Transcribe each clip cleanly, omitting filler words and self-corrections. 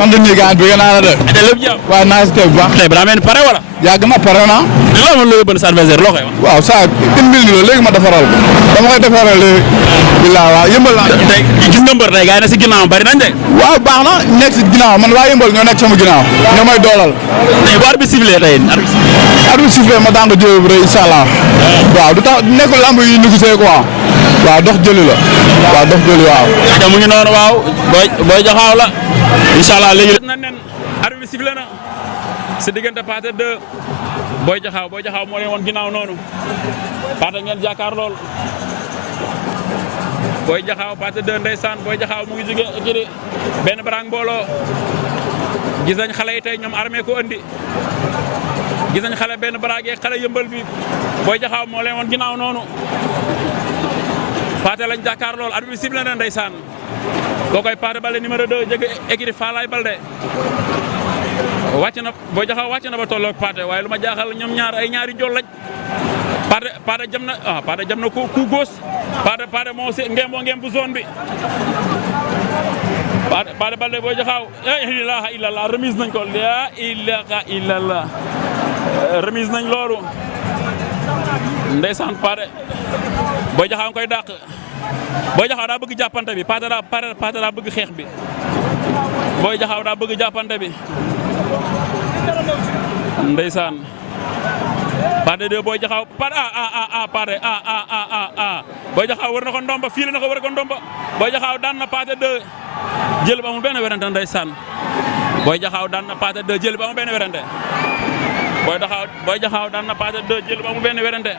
sant ñi gaan bi naa la de. te lépp jàpp. waaw naa si tey bu baax. tey ba daa mel ni pare wala. yàgg na pare naa. li la loo yóbbu sa adversaire loo koy wax. waaw saa indi la léegi ma defaral ko. dama koy defaral léegi. bilaa waaw yëmbal naa. tey gis nga mbër tey gars yi na si ginnaaw bari nañ de. waaw baax na nekk si ginnaaw man waa yëmbal ñoo nekk sama ginnaaw. ñoo may doolal. tey bu arbitre sifflé tey. arbitre sifflé ma daan ko jël bu rëy incha allah. waaw du tax nekkul lamb yi négocié quoi. waaw dox jëli la. waaw dox jëli waaw. mu ngi noonu waaw booy jaxaaw la. incha allah léegi. na nen arbitre sifflé na si diggante Pathé 2 booy jaxaaw moo leen woon ginnaaw noonu Pathé ngeen jàkkaar lool booy jaxaaw Pathé 2 ndeysaan booy jaxaaw mu ngi jóge kii benn barang mbooloo gis nañ xale yi tey ñoom armée ko andi gis nañ xale benn barang yeeg xale yëmbal bi booy jaxaaw moo leen woon ginnaaw noonu Pathé lañ jàkkaar lool arbitre bi sifflé na ndeysaan koo koy Pathé Baldé numéro 2 jóge écurie Falaye Baldé wàcc na booy jaxaw wàcc na ba tolloog Pathé waaye lu ma jaaxal ñoom ñaar ay ñaari njool lañ Pathé jam na Pathé jam na ku góos Pathé moo si ngem bu zone bi Pathé Baldé booy jaxaw la ilaha illallah remise nañ ko la ilaha illallah remise nañ loolu ndeysaan Pathé booy jaxaw nga koy dàq booy jaxaw daa bëgg jàppante bi Pathé daa bëgg xeex bi booy jaxaw daa bëgg jàppante bi ndeysaan Pathé 2 booy jaxaw Pathé booy jaxaw war na ko ndomba fii la na ko war ko ndomba booy jaxaw daan na Pathé 2 jël ba amul benn werante ndeysaan booy jaxaw daan na Pathé 2 jël ba amul benn werante booy jaxaw daan na Pathé 2 jël ba amul benn werante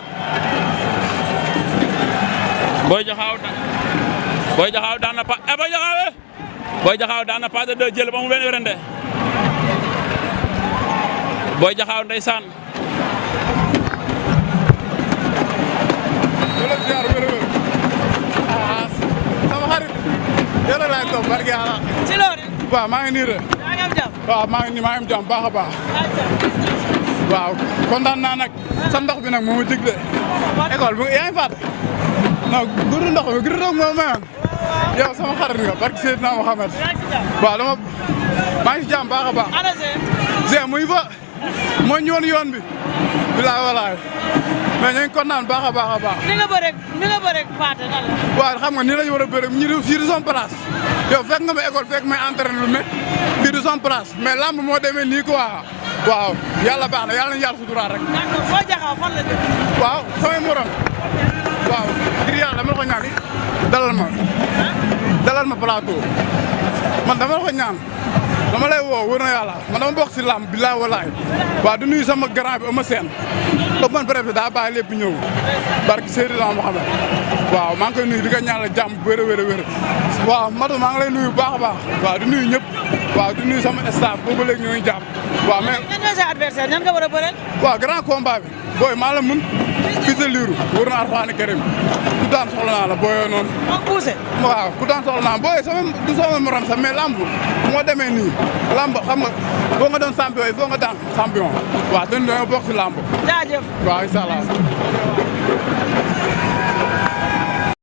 booy jaxaw daan na Pathé 2 jël ba amul benn werante booy jaxaw ndeysaan sama xarit yéen a laay toog barke yàlla. ci loolu. waaw maa ngi nii de. maa ngi am jàmm. waaw maa ngi am jàmm baax a baax. waaw kontaan naa nag sa ndox bi nag moo ma dig de. école bi yaa ngi fàtte. non guddi ndox mi guddi ndox moo mayoon. yow sama xarit nga barke Seydina Mohamed. waaw maa ngi si jàmm baax a baax. Zé muy fa moo ñëwoon yoon bi. bilaay walaay mais ñu ngi kontaan baax a baax a baax. ni nga bëreeg Pathé nan la. waaw xam nga nii la ñu war a bëre ñu fii du son place yow fekk nga ma école fekk may entraîné lu métti fii du son place mais lamb moo demee nii quoi waaw yàlla baax na yàlla nañu yàlla suturaal rek. d'accord boo jaxaw fan la jëm. waaw samay morom waaw ngir yàlla dama la ko ñaan dalal ma plateau man dama la ko ñaan dama lay woo wër na yàlla man dama bokk si lamb billaay walaay waaw du nuyu sama grand bi Eumeu Sène man préfet daa bàyyi lépp ñëw barke Seydina Mohamed waaw maa ngi koy nuyu di ko ñaanal jàmm wér waaw Madou maa ngi lay nuyu bu baax a baax waaw di nuyu ñëpp waaw di nuyu sama staff boobu léegi ñoo ngi jàpp waaw mais ñan ñooy sa adversaire ñan nga war a bëreel. waaw grand combat bi booy maa la mun fii sa liiru wër na Alxuraan Karim ku daan soxla naa la booyoo noonu waaw ku daan soxla naa booy du sama morom sax mais lamb moo demee nii lamb xam nga boo nga doon champion yi foo nga daan champion waaw dañoo bokk si lamb jaajëf waaw incha allah